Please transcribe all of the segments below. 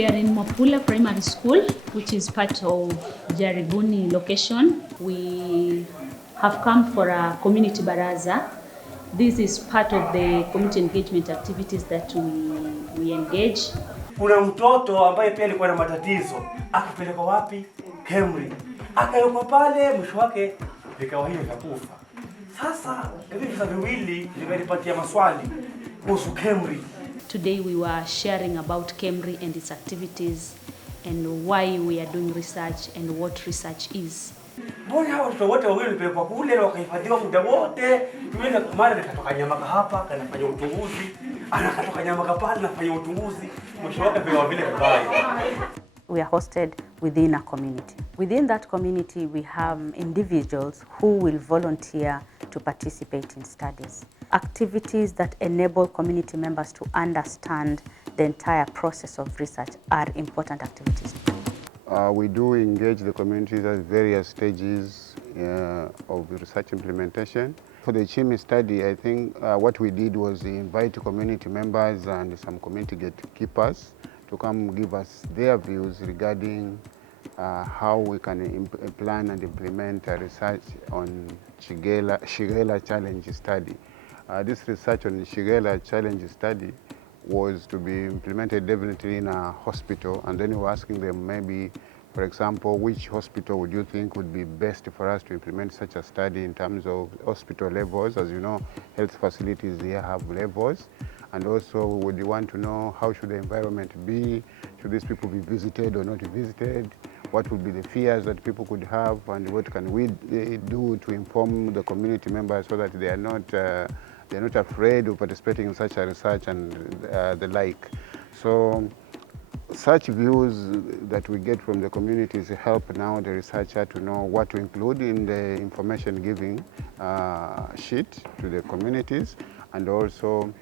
we are in Mapula Primary School, which is part of Jaribuni location. We have come for a community baraza. This is part of the community engagement activities that we engage. Kuna mtoto ambaye pia alikuwa na matatizo, akapelekwa wapi? KEMRI. Akayokwa pale, mwisho wake vikawa hiyo vikakufa. Sasa hivi visa viwili vikanipatia maswali kuhusu KEMRI. Today we were sharing about KEMRI and its activities and why we are doing research and what research is. Mbona hao watoto wote wawili walipelekwa kule na wakahifadhiwa muda wote? Tumeenda mara nikatoka Nyamaka hapa kanafanya uchunguzi, anakatoka Nyamaka pale nafanya uchunguzi, mwisho wake vile vile vibaya. We are hosted within a community. Within that community, we have individuals who will volunteer to participate in studies. Activities that enable community members to understand the entire process of research are important activities. We do engage the communities at various stages of research implementation. For the KEMRI study, I think what we did was invite community members and some community gatekeepers to come give us their views regarding how we can plan and implement a research on Shigella challenge study. This research on Shigella challenge study was to be implemented definitely in a hospital, and then we were asking them maybe, for example, which hospital would you think would be best for us to implement such a study in terms of hospital levels. As you know, health facilities here have levels. And also, would you want to know how should the environment be? Should these people be visited or not visited? What would be the fears that people could have, and what can we do to inform the community members so that they are not afraid of participating in such a research and the like. So such views that we get from the communities help now the researcher to know what to include in the information giving sheet to the communities, and also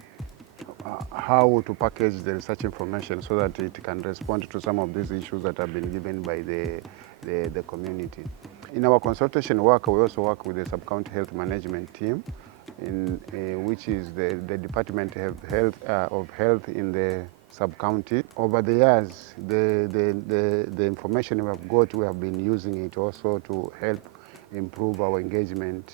how to package the research information so that it can respond to some of these issues that have been given by the community. In our consultation work, we also work with the sub-county health management team, which is the Department of Health in the sub-county. Over the years, the information we have got, we have been using it also to help improve our engagement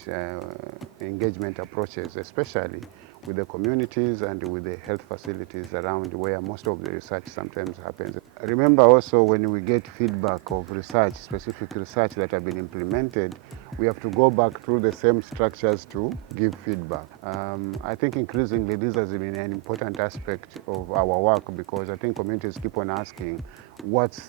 approaches, especially with the communities and with the health facilities around where most of the research sometimes happens. Remember also, when we get feedback of research, specific research that have been implemented, we have to go back through the same structures to give feedback. I think increasingly this has been an important aspect of our work, because I think communities keep on asking what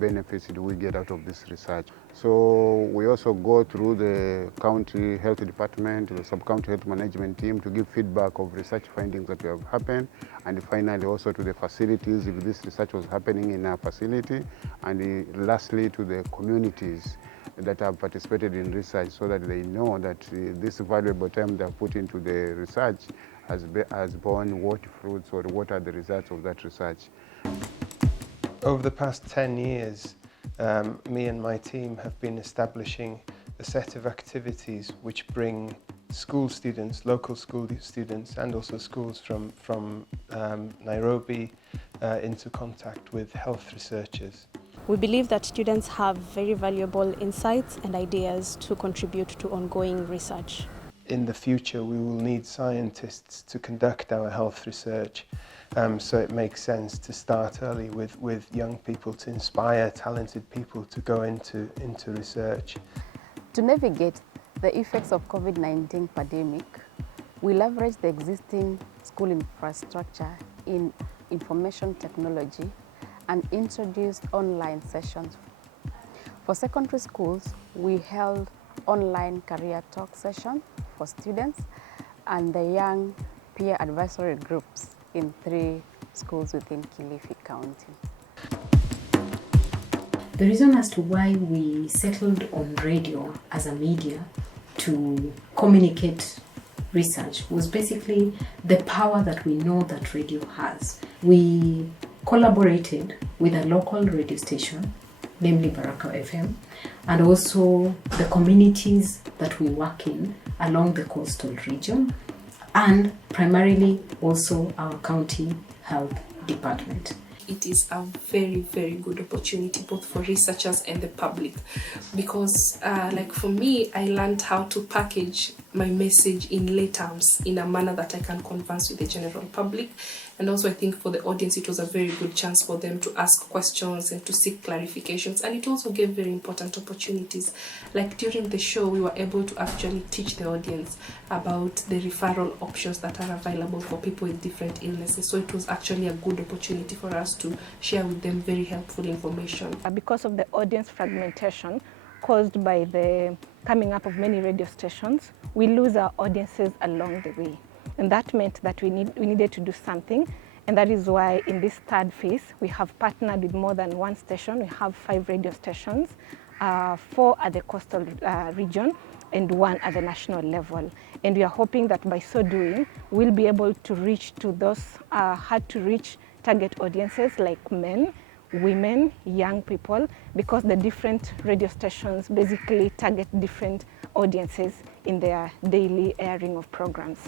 benefits do we get out of this research. So we also go through the county health department, the sub-county health management team to give feedback of research findings that have happened, and finally also to the facilities if this research was happening in a facility, and lastly to the communities that have participated in research, so that they know that this valuable time they have put into the research has borne what fruits or what are the results of that research. Over the past 10 years, me and my team have been establishing a set of activities which bring school students, local school students, and also schools from Nairobi into contact with health researchers. We believe that students have very valuable insights and ideas to contribute to ongoing research. In the future, we will need scientists to conduct our health research, so it makes sense to start early with young people, to inspire talented people to go into research. To navigate the effects of COVID-19 pandemic, we leverage the existing school infrastructure in information technology and introduced online sessions. For secondary schools, we held online career talk sessions for students and the young peer advisory groups in 3 schools within Kilifi County. The reason as to why we settled on radio as a media to communicate research was basically the power that we know that radio has. We collaborated with a local radio station, namely Baraka FM, and also the communities that we work in along the coastal region, and primarily also our county health department. it is a very, very good opportunity both for researchers and the public, because like for me, I learned how to package my message in lay terms in a manner that I can converse with the general public. And also I think for the audience it was a very good chance for them to ask questions and to seek clarifications, and it also gave very important opportunities. Like during the show we were able to actually teach the audience about the referral options that are available for people with different illnesses, so it was actually a good opportunity for us to share with them very helpful information. Because of the audience fragmentation caused by the coming up of many radio stations, we lose our audiences along the way. And that meant that we needed to do something, and that is why in this third phase we have partnered with more than one station. We have 5 radio stations, 4 at the coastal region and 1 at the national level. And we are hoping that by so doing we'll be able to reach to those hard to reach target audiences like men, women, young people, because the different radio stations basically target different audiences in their daily airing of programs.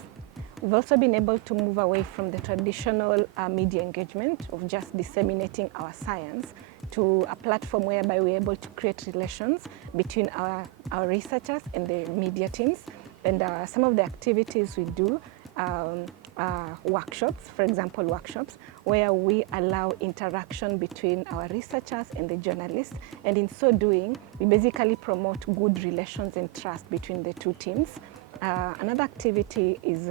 We've also been able to move away from the traditional media engagement of just disseminating our science to a platform whereby we're able to create relations between our researchers and the media teams. And some of the activities we do, workshops, for example, workshops where we allow interaction between our researchers and the journalists, and in so doing we basically promote good relations and trust between the two teams. Another activity is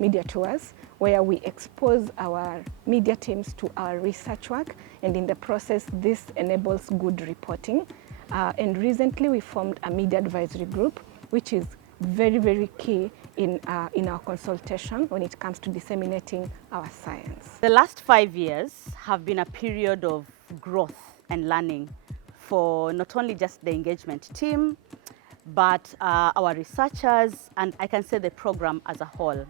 media tours, where we expose our media teams to our research work, and in the process this enables good reporting. And recently we formed a media advisory group, which is very, very key in our consultation when it comes to disseminating our science. The last 5 years have been a period of growth and learning for not only just the engagement team, but our researchers, and I can say the program as a whole.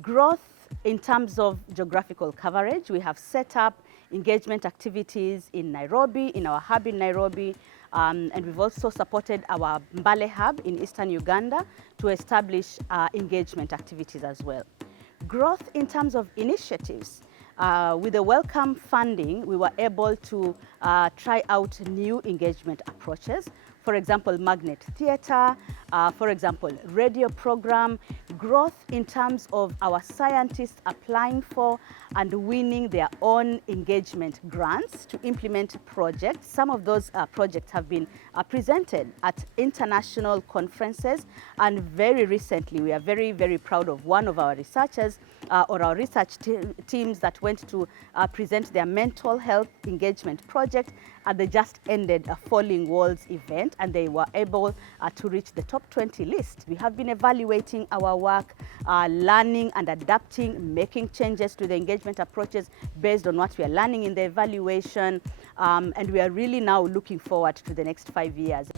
Growth in terms of geographical coverage. We have set up engagement activities in Nairobi, in our hub in Nairobi, and we've also supported our Mbale hub in eastern Uganda to establish engagement activities as well. Growth in terms of initiatives. With the Wellcome funding, we were able to try out new engagement approaches. For example, magnet theatre, for example, radio program. Growth in terms of our scientists applying for and winning their own engagement grants to implement projects. Some of those projects have been presented at international conferences, and very recently we are very, very proud of one of our researchers or our research teams that went to present their mental health engagement project at the just ended Falling Walls event, and they were able to reach the top 20 list. We have been evaluating our work, learning and adapting, making changes to the engagement approaches based on what we are learning in the evaluation, and we are really now looking forward to the next 5 years.